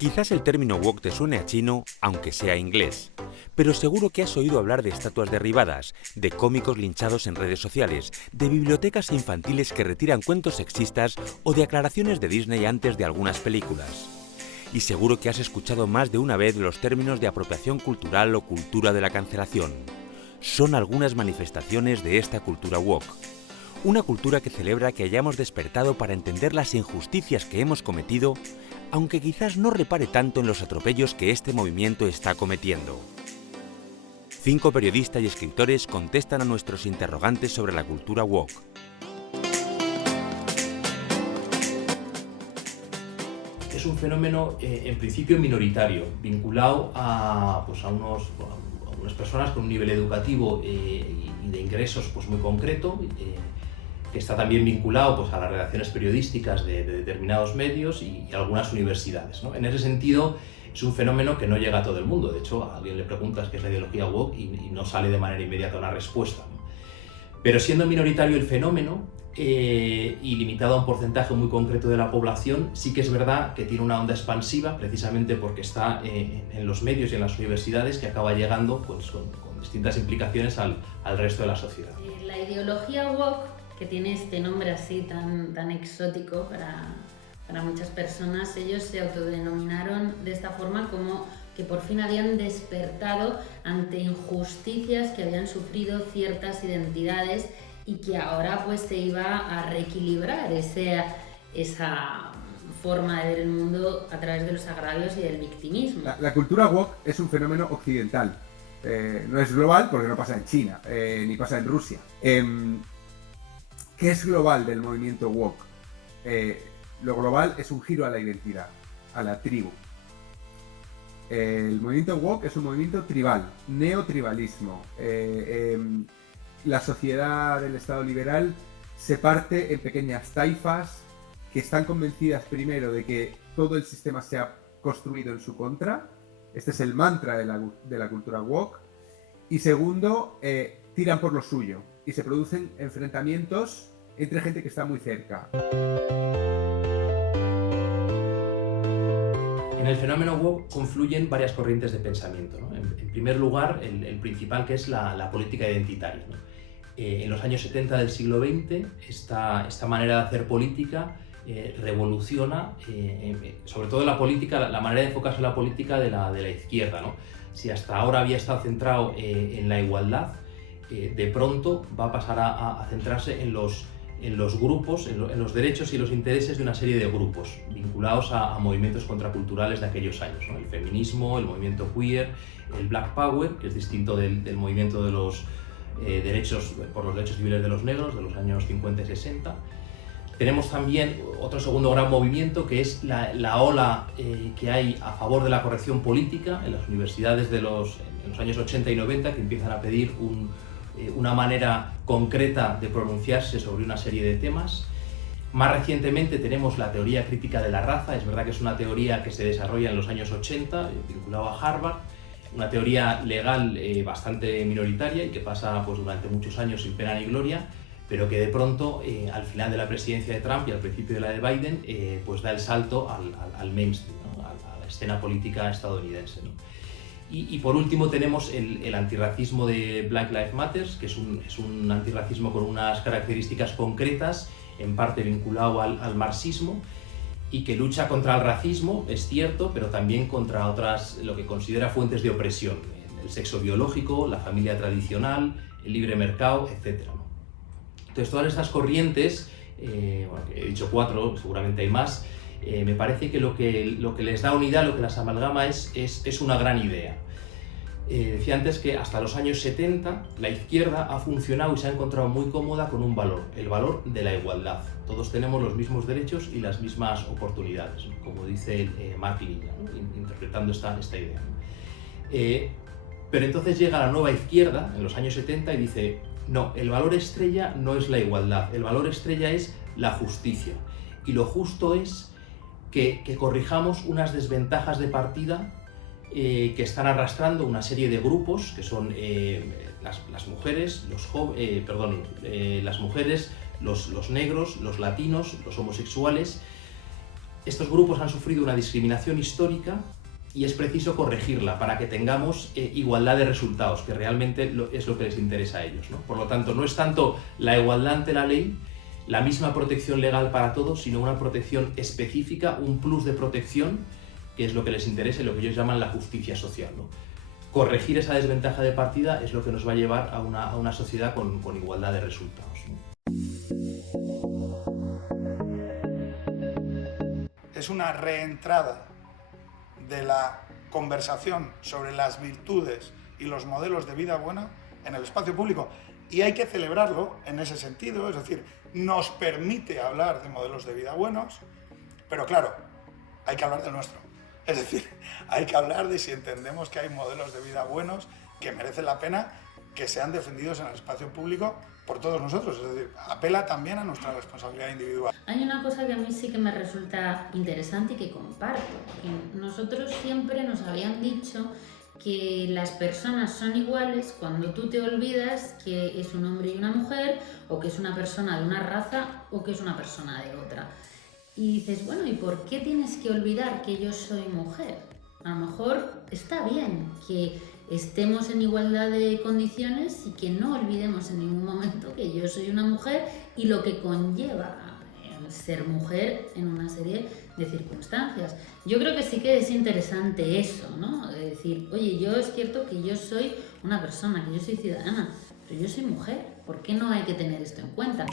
Quizás el término woke te suene a chino, aunque sea inglés, pero seguro que has oído hablar de estatuas derribadas, de cómicos linchados en redes sociales, de bibliotecas infantiles que retiran cuentos sexistas o de aclaraciones de Disney antes de algunas películas. Y seguro que has escuchado más de una vez los términos de apropiación cultural o cultura de la cancelación. Son algunas manifestaciones de esta cultura woke. Una cultura que celebra que hayamos despertado para entender las injusticias que hemos cometido, aunque quizás no repare tanto en los atropellos que este movimiento está cometiendo. 5 periodistas y escritores contestan a nuestros interrogantes sobre la cultura woke. Es un fenómeno en principio minoritario, vinculado a unas personas con un nivel educativo y de ingresos muy concreto, que está también vinculado a las redacciones periodísticas de determinados medios y algunas universidades, ¿no? En ese sentido, es un fenómeno que no llega a todo el mundo. De hecho, a alguien le preguntas qué es la ideología woke y no sale de manera inmediata una respuesta, ¿no? Pero siendo minoritario el fenómeno y limitado a un porcentaje muy concreto de la población, sí que es verdad que tiene una onda expansiva, precisamente porque está en los medios y en las universidades, que acaba llegando con distintas implicaciones al resto de la sociedad. La ideología woke, que tiene este nombre así tan exótico para muchas personas, ellos se autodenominaron de esta forma como que por fin habían despertado ante injusticias que habían sufrido ciertas identidades y que ahora se iba a reequilibrar esa forma de ver el mundo a través de los agravios y del victimismo. La cultura woke es un fenómeno occidental, no es global porque no pasa en China, ni pasa en Rusia. ¿Qué es global del movimiento woke? Lo global es un giro a la identidad, a la tribu. El movimiento woke es un movimiento tribal, neotribalismo. La sociedad del Estado liberal se parte en pequeñas taifas que están convencidas primero de que todo el sistema se ha construido en su contra. Este es el mantra de la cultura woke. Y segundo, tiran por lo suyo y se producen enfrentamientos entre gente que está muy cerca. En el fenómeno woke confluyen varias corrientes de pensamiento, ¿no? En primer lugar, el principal, que es la política identitaria, ¿no? En los años 70 del siglo XX, esta manera de hacer política revoluciona, sobre todo la manera de enfocarse en la política de la izquierda, ¿no? Si hasta ahora había estado centrado en la igualdad, de pronto va a pasar a centrarse en los grupos, en los derechos y los intereses de una serie de grupos vinculados a movimientos contraculturales de aquellos años, ¿no? El feminismo, el movimiento queer, el Black Power, que es distinto del movimiento de los derechos por los derechos civiles de los negros de los años 50 y 60. Tenemos también otro segundo gran movimiento, que es la ola que hay a favor de la corrección política en las universidades en los años 80 y 90, que empiezan a pedir una manera concreta de pronunciarse sobre una serie de temas. Más recientemente tenemos la teoría crítica de la raza. Es verdad que es una teoría que se desarrolla en los años 80, vinculada a Harvard, una teoría legal bastante minoritaria y que pasa durante muchos años sin pena ni gloria, pero que de pronto, al final de la presidencia de Trump y al principio de la de Biden, da el salto al mainstream, ¿no? a la escena política estadounidense, ¿no? Y por último tenemos el antirracismo de Black Lives Matter, que es un antirracismo con unas características concretas, en parte vinculado al marxismo, y que lucha contra el racismo, es cierto, pero también contra otras, lo que considera fuentes de opresión, el sexo biológico, la familia tradicional, el libre mercado, etc., ¿no? Entonces, todas estas corrientes, he dicho 4, seguramente hay más, me parece que lo que les da unidad, lo que las amalgama es una gran idea. Decía antes que hasta los años 70 la izquierda ha funcionado y se ha encontrado muy cómoda con un valor, el valor de la igualdad. Todos tenemos los mismos derechos y las mismas oportunidades, ¿no? Como dice Mark Lilla, ¿no? Interpretando esta idea, ¿no? Pero entonces llega la nueva izquierda en los años 70 y dice: no, el valor estrella no es la igualdad, el valor estrella es la justicia. Y lo justo es que corrijamos unas desventajas de partida que están arrastrando una serie de grupos, que son las mujeres, las mujeres, los negros, los latinos, los homosexuales, Estos grupos han sufrido una discriminación histórica y es preciso corregirla para que tengamos igualdad de resultados, que realmente es lo que les interesa a ellos, ¿no? Por lo tanto, no es tanto la igualdad ante la ley, la misma protección legal para todos, sino una protección específica, un plus de protección, que es lo que les interesa y lo que ellos llaman la justicia social, ¿no? Corregir esa desventaja de partida es lo que nos va a llevar a una sociedad con igualdad de resultados, ¿no? Es una reentrada de la conversación sobre las virtudes y los modelos de vida buena en el espacio público. Y hay que celebrarlo en ese sentido, es decir, nos permite hablar de modelos de vida buenos, pero claro, hay que hablar del nuestro. Es decir, hay que hablar de si entendemos que hay modelos de vida buenos que merecen la pena que sean defendidos en el espacio público por todos nosotros. Es decir, apela también a nuestra responsabilidad individual. Hay una cosa que a mí sí que me resulta interesante y que comparto. Que nosotros siempre nos habían dicho que las personas son iguales cuando tú te olvidas que es un hombre y una mujer, o que es una persona de una raza o que es una persona de otra. Y dices, bueno, ¿y por qué tienes que olvidar que yo soy mujer? A lo mejor está bien que estemos en igualdad de condiciones y que no olvidemos en ningún momento que yo soy una mujer y lo que conlleva ser mujer en una serie de circunstancias. Yo creo que sí que es interesante eso, ¿no? De decir, oye, yo es cierto que yo soy una persona, que yo soy ciudadana, pero yo soy mujer. ¿Por qué no hay que tener esto en cuenta?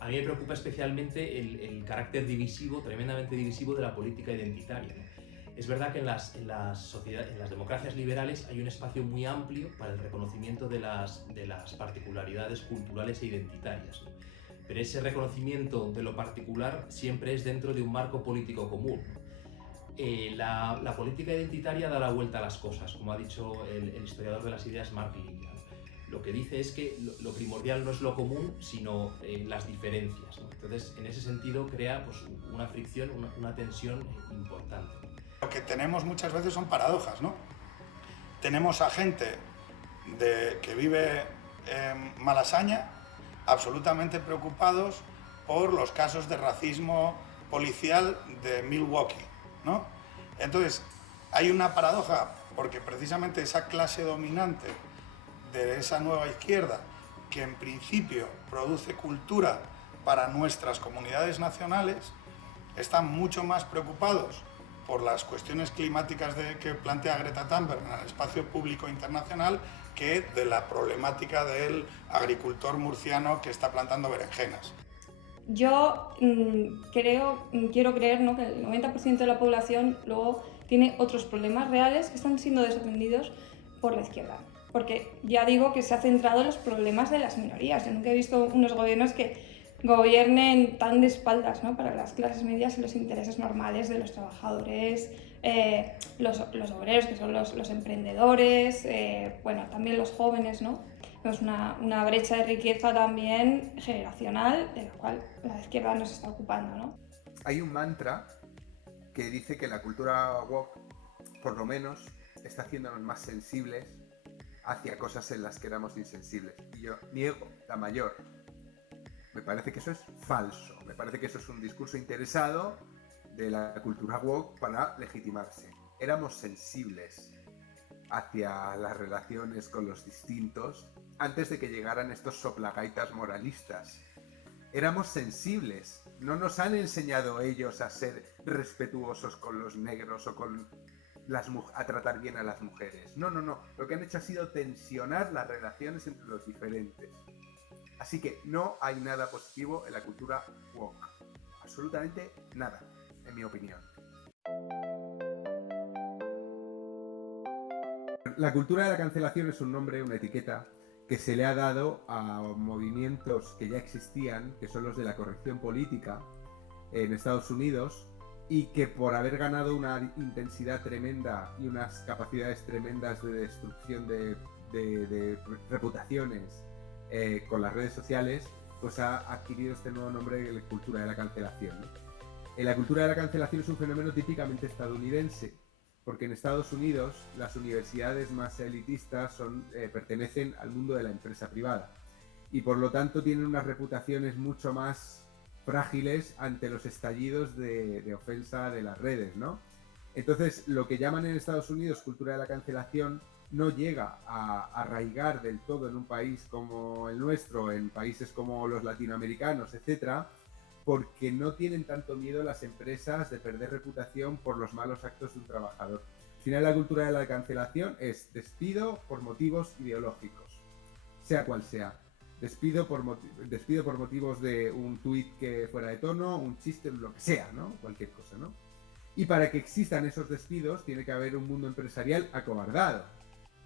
A mí me preocupa especialmente el carácter divisivo, tremendamente divisivo, de la política identitaria, ¿no? Es verdad que en las democracias liberales hay un espacio muy amplio para el reconocimiento de las particularidades culturales e identitarias, ¿no? Pero ese reconocimiento de lo particular siempre es dentro de un marco político común, ¿no? La política identitaria da la vuelta a las cosas, como ha dicho el historiador de las ideas Mark Linehan. Lo que dice es que lo primordial no es lo común, sino las diferencias, ¿no? Entonces, en ese sentido, crea pues, una fricción, una tensión importante. Lo que tenemos muchas veces son paradojas, ¿no? Tenemos a gente que vive en Malasaña absolutamente preocupados por los casos de racismo policial de Milwaukee, ¿no? Entonces, hay una paradoja, porque precisamente esa clase dominante de esa nueva izquierda, que en principio produce cultura para nuestras comunidades nacionales, están mucho más preocupados por las cuestiones climáticas que plantea Greta Thunberg en el espacio público internacional que de la problemática del agricultor murciano que está plantando berenjenas. Yo quiero creer, ¿no?, que el 90% de la población luego tiene otros problemas reales que están siendo desatendidos por la izquierda. Porque ya digo que se ha centrado en los problemas de las minorías. Yo nunca he visto unos gobiernos que gobiernen tan de espaldas, ¿no?, para las clases medias y los intereses normales de los trabajadores, los obreros, que son los emprendedores, bueno, también los jóvenes, ¿no? Tenemos una brecha de riqueza también generacional, de la cual la izquierda nos está ocupando, ¿no? Hay un mantra que dice que la cultura woke, por lo menos, está haciéndonos más sensibles hacia cosas en las que éramos insensibles. Y yo niego la mayor. Me parece que eso es falso. Me parece que eso es un discurso interesado de la cultura woke para legitimarse. Éramos sensibles hacia las relaciones con los distintos antes de que llegaran estos soplagaitas moralistas. Éramos sensibles. No nos han enseñado ellos a ser respetuosos con los negros o con a tratar bien a las mujeres. No. Lo que han hecho ha sido tensionar las relaciones entre los diferentes. Así que no hay nada positivo en la cultura woke. Absolutamente nada, en mi opinión. La cultura de la cancelación es un nombre, una etiqueta que se le ha dado a movimientos que ya existían, que son los de la corrección política en Estados Unidos, y que por haber ganado una intensidad tremenda y unas capacidades tremendas de destrucción de reputaciones con las redes sociales, pues ha adquirido este nuevo nombre de cultura de la cancelación, ¿no? La cultura de la cancelación es un fenómeno típicamente estadounidense, porque en Estados Unidos las universidades más elitistas pertenecen al mundo de la empresa privada. y por lo tanto tienen unas reputaciones mucho más frágiles ante los estallidos de ofensa de las redes, ¿no? Entonces, lo que llaman en Estados Unidos cultura de la cancelación no llega a arraigar del todo en un país como el nuestro, en países como los latinoamericanos, etcétera, porque no tienen tanto miedo las empresas de perder reputación por los malos actos de un trabajador. Al final, la cultura de la cancelación es despido por motivos ideológicos, sea cual sea. Despido por motivos de un tuit que fuera de tono, un chiste, lo que sea, ¿no? Cualquier cosa, ¿no? Y para que existan esos despidos tiene que haber un mundo empresarial acobardado.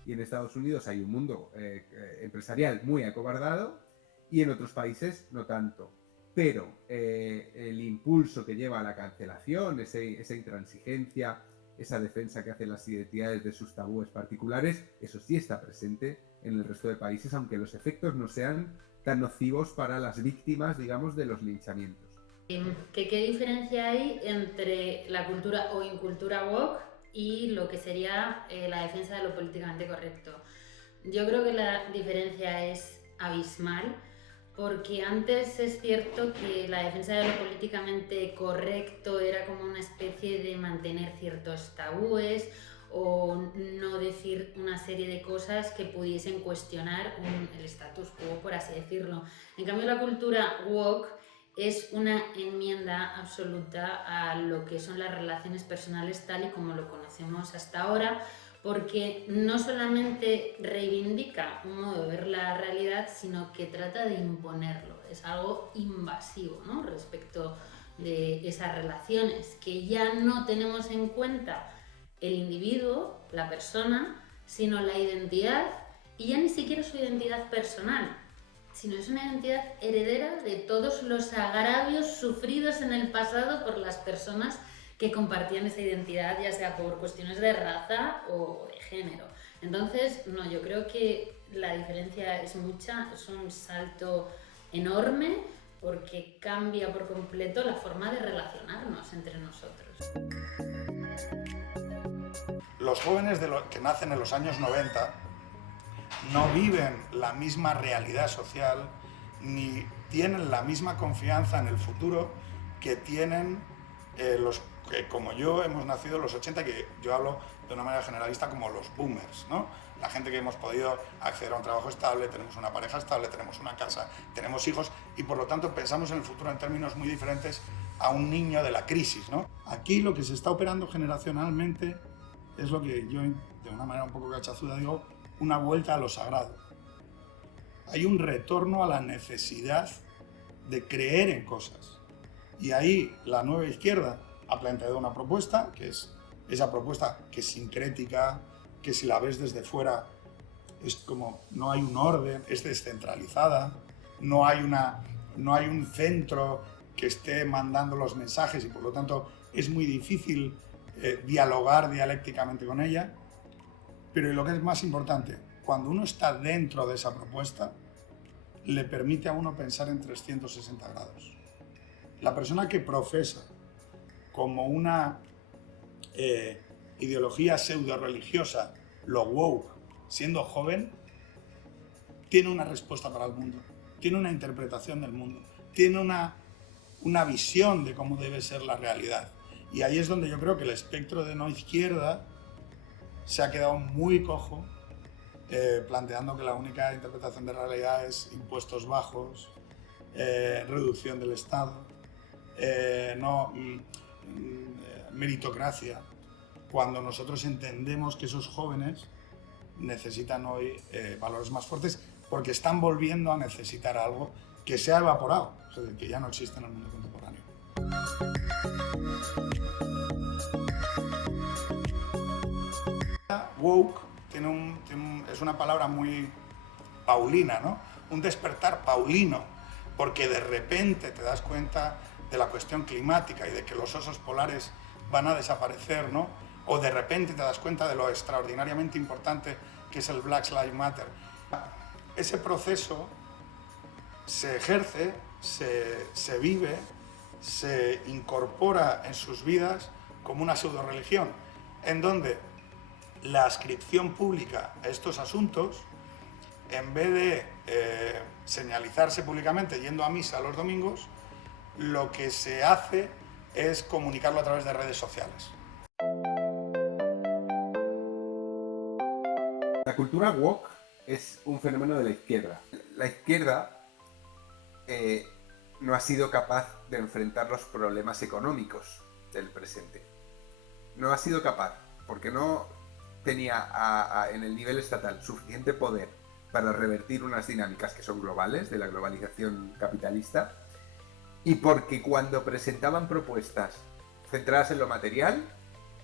Y en Estados Unidos hay un mundo empresarial muy acobardado y en otros países no tanto. Pero el impulso que lleva a la cancelación, esa intransigencia, esa defensa que hacen las identidades de sus tabúes particulares, eso sí está presente en el resto de países, aunque los efectos no sean tan nocivos para las víctimas, digamos, de los linchamientos. ¿Qué diferencia hay entre la cultura o incultura woke y lo que sería la defensa de lo políticamente correcto? Yo creo que la diferencia es abismal, porque antes es cierto que la defensa de lo políticamente correcto era como una especie de mantener ciertos tabúes o no decir una serie de cosas que pudiesen cuestionar el status quo, por así decirlo. En cambio, la cultura woke es una enmienda absoluta a lo que son las relaciones personales tal y como lo conocemos hasta ahora, porque no solamente reivindica un modo de ver la realidad, sino que trata de imponerlo. Es algo invasivo, ¿no? Respecto de esas relaciones, que ya no tenemos en cuenta el individuo, la persona, sino la identidad, y ya ni siquiera su identidad personal, sino es una identidad heredera de todos los agravios sufridos en el pasado por las personas que compartían esa identidad, ya sea por cuestiones de raza o de género. Entonces, no, yo creo que la diferencia es mucha, es un salto enorme porque cambia por completo la forma de relacionarnos entre nosotros. Los jóvenes que nacen en los años 90 no viven la misma realidad social ni tienen la misma confianza en el futuro que tienen los que, como yo, hemos nacido en los 80, que yo hablo de una manera generalista como los boomers, ¿no? La gente que hemos podido acceder a un trabajo estable, tenemos una pareja estable, tenemos una casa, tenemos hijos y por lo tanto pensamos en el futuro en términos muy diferentes a un niño de la crisis, ¿no? Aquí lo que se está operando generacionalmente es lo que yo, de una manera un poco cachazuda, digo, una vuelta a lo sagrado. Hay un retorno a la necesidad de creer en cosas. Y ahí la nueva izquierda ha planteado una propuesta, que es esa propuesta que es sincrética, que si la ves desde fuera es como no hay un orden, es descentralizada, no hay un centro que esté mandando los mensajes y por lo tanto es muy difícil dialogar dialécticamente con ella. Pero lo que es más importante, cuando uno está dentro de esa propuesta, le permite a uno pensar en 360 grados. La persona que profesa como una ideología pseudo-religiosa lo woke, siendo joven, tiene una respuesta para el mundo, tiene una interpretación del mundo, tiene una visión de cómo debe ser la realidad. Y ahí es donde yo creo que el espectro de no izquierda se ha quedado muy cojo, planteando que la única interpretación de realidad es impuestos bajos, reducción del Estado, meritocracia, cuando nosotros entendemos que esos jóvenes necesitan hoy valores más fuertes porque están volviendo a necesitar algo que se ha evaporado, es decir, que ya no existe en el mundo contemporáneo. Woke es una palabra muy paulina, ¿no? Un despertar paulino, porque de repente te das cuenta de la cuestión climática y de que los osos polares van a desaparecer, ¿no? O de repente te das cuenta de lo extraordinariamente importante que es el Black Lives Matter. Ese proceso se ejerce, se vive, se incorpora en sus vidas como una pseudo-religión, en donde la adscripción pública a estos asuntos en vez de señalizarse públicamente yendo a misa los domingos, lo que se hace es comunicarlo a través de redes sociales. La cultura woke es un fenómeno de la izquierda. La izquierda no ha sido capaz de enfrentar los problemas económicos del presente. No ha sido capaz, porque no tenía en el nivel estatal suficiente poder para revertir unas dinámicas que son globales, de la globalización capitalista, y porque cuando presentaban propuestas centradas en lo material,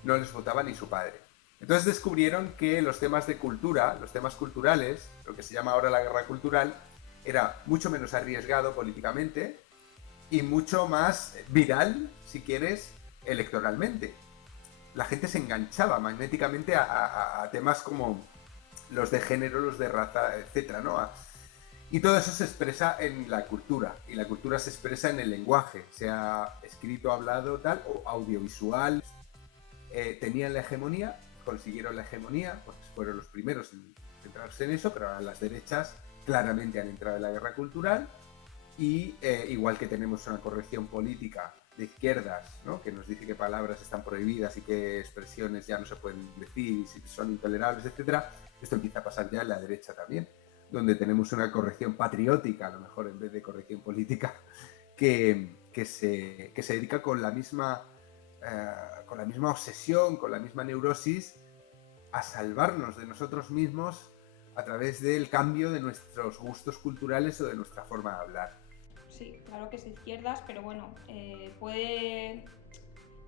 no les votaba ni su padre. Entonces descubrieron que los temas de cultura, los temas culturales, lo que se llama ahora la guerra cultural, era mucho menos arriesgado políticamente y mucho más viral, si quieres, electoralmente. La gente se enganchaba magnéticamente a temas como los de género, los de raza, etc., ¿no? Y todo eso se expresa en la cultura, y la cultura se expresa en el lenguaje, sea escrito, hablado, tal, o audiovisual. Tenían la hegemonía, consiguieron la hegemonía, pues fueron los primeros en centrarse en eso, pero ahora las derechas claramente han entrado en la guerra cultural, y igual que tenemos una corrección política de izquierdas, ¿no?, que nos dice que palabras están prohibidas y que expresiones ya no se pueden decir y si son intolerables, etc., esto empieza a pasar ya en la derecha también, donde tenemos una corrección patriótica, a lo mejor en vez de corrección política, que se dedica con la misma obsesión, con la misma neurosis, a salvarnos de nosotros mismos a través del cambio de nuestros gustos culturales o de nuestra forma de hablar. Sí, claro que es de izquierdas, pero bueno, puede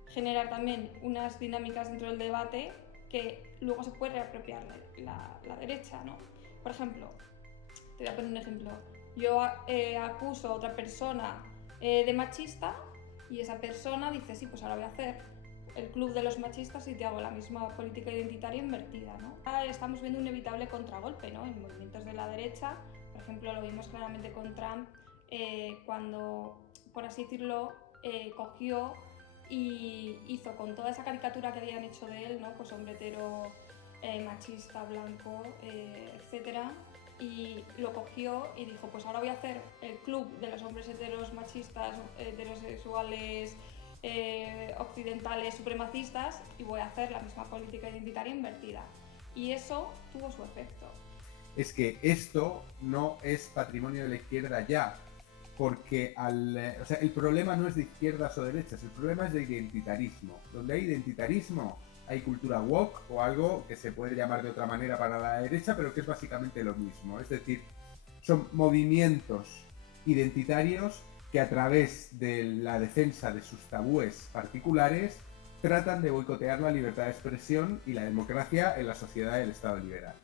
generar también unas dinámicas dentro del debate que luego se puede reapropiar la derecha, ¿no? Por ejemplo, te voy a poner un ejemplo. Yo acuso a otra persona de machista y esa persona dice, sí, pues ahora voy a hacer el club de los machistas y te hago la misma política identitaria invertida, ¿no? Estamos viendo un inevitable contragolpe, ¿no?, en movimientos de la derecha. Por ejemplo, lo vimos claramente con Trump, cuando, por así decirlo, cogió y hizo con toda esa caricatura que habían hecho de él, ¿no?, pues hombre hetero, machista, blanco, etcétera, y lo cogió y dijo, pues ahora voy a hacer el club de los hombres heteros, machistas, heterosexuales, occidentales, supremacistas, y voy a hacer la misma política identitaria invertida. Y eso tuvo su efecto. Es que esto no es patrimonio de la izquierda ya, porque el problema no es de izquierdas o derechas, el problema es de identitarismo. Donde hay identitarismo hay cultura woke, o algo que se puede llamar de otra manera para la derecha, pero que es básicamente lo mismo. Es decir, son movimientos identitarios que a través de la defensa de sus tabúes particulares tratan de boicotear la libertad de expresión y la democracia en la sociedad del Estado liberal.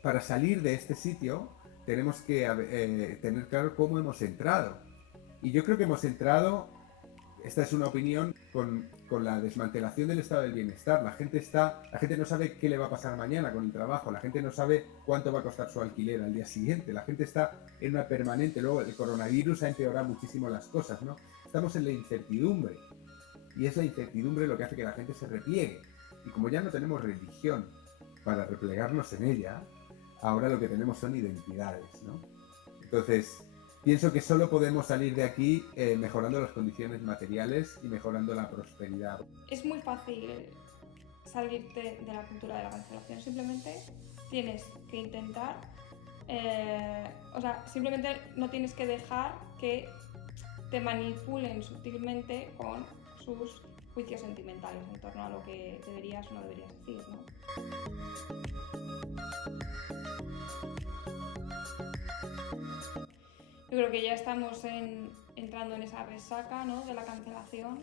Para salir de este sitio tenemos que tener claro cómo hemos entrado. Y yo creo que hemos entrado, esta es una opinión, con la desmantelación del estado del bienestar. La gente no sabe qué le va a pasar mañana con el trabajo, la gente no sabe cuánto va a costar su alquiler al día siguiente, la gente está en una permanente, luego el coronavirus ha empeorado muchísimo las cosas, ¿no? Estamos en la incertidumbre, y es la incertidumbre lo que hace que la gente se repliegue. Y como ya no tenemos religión para replegarnos en ella, ahora lo que tenemos son identidades, ¿no? Entonces, pienso que solo podemos salir de aquí mejorando las condiciones materiales y mejorando la prosperidad. Es muy fácil salirte de la cultura de la cancelación, simplemente tienes que intentar, simplemente no tienes que dejar que te manipulen sutilmente con sus juicios sentimentales en torno a lo que deberías o no deberías decir, ¿no? Yo creo que ya estamos entrando en esa resaca, ¿no?, de la cancelación,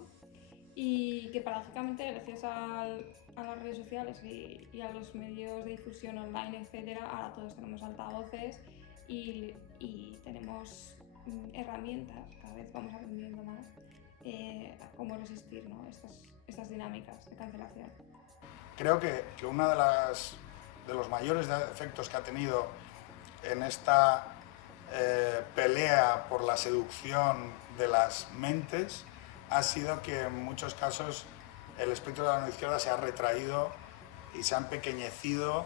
y que paradójicamente gracias a las redes sociales y a los medios de difusión online, etcétera, ahora todos tenemos altavoces y tenemos herramientas, cada vez vamos aprendiendo más a cómo resistir, ¿no?, estas dinámicas de cancelación. Creo que uno de los mayores efectos que ha tenido en esta pelea por la seducción de las mentes ha sido que en muchos casos el espectro de la izquierda se ha retraído y se ha empequeñecido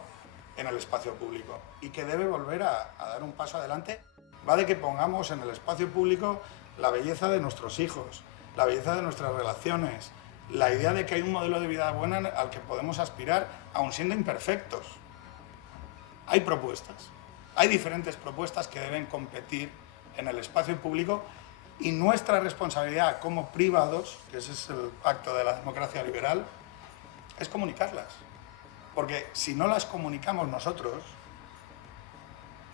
en el espacio público y que debe volver a dar un paso adelante. Va de que pongamos en el espacio público la belleza de nuestros hijos, la belleza de nuestras relaciones, la idea de que hay un modelo de vida buena al que podemos aspirar, aun siendo imperfectos. Hay propuestas, hay diferentes propuestas que deben competir en el espacio público y nuestra responsabilidad como privados, que ese es el pacto de la democracia liberal, es comunicarlas. Porque si no las comunicamos nosotros,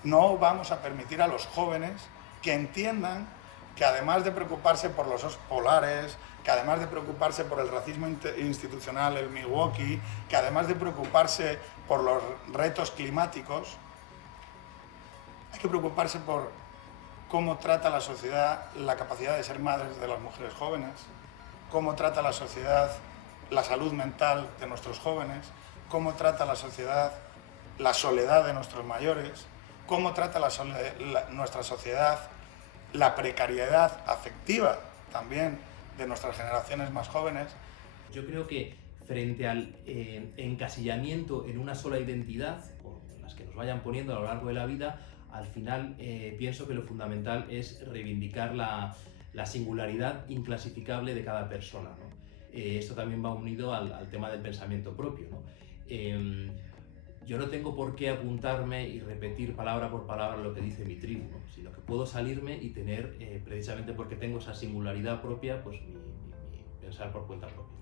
no vamos a permitir a los jóvenes que entiendan que además de preocuparse por los osos polares, que además de preocuparse por el racismo institucional, el Milwaukee, que además de preocuparse por los retos climáticos, hay que preocuparse por cómo trata la sociedad la capacidad de ser madres de las mujeres jóvenes, cómo trata la sociedad la salud mental de nuestros jóvenes, cómo trata la sociedad la soledad de nuestros mayores, cómo trata nuestra sociedad la precariedad afectiva también de nuestras generaciones más jóvenes. Yo creo que frente al encasillamiento en una sola identidad, o las que nos vayan poniendo a lo largo de la vida, al final pienso que lo fundamental es reivindicar la singularidad inclasificable de cada persona, ¿no? Esto también va unido al tema del pensamiento propio, ¿no? Yo no tengo por qué apuntarme y repetir palabra por palabra lo que dice mi tribu, ¿no? Sino que puedo salirme y tener, precisamente porque tengo esa singularidad propia, pues mi pensar por cuenta propia.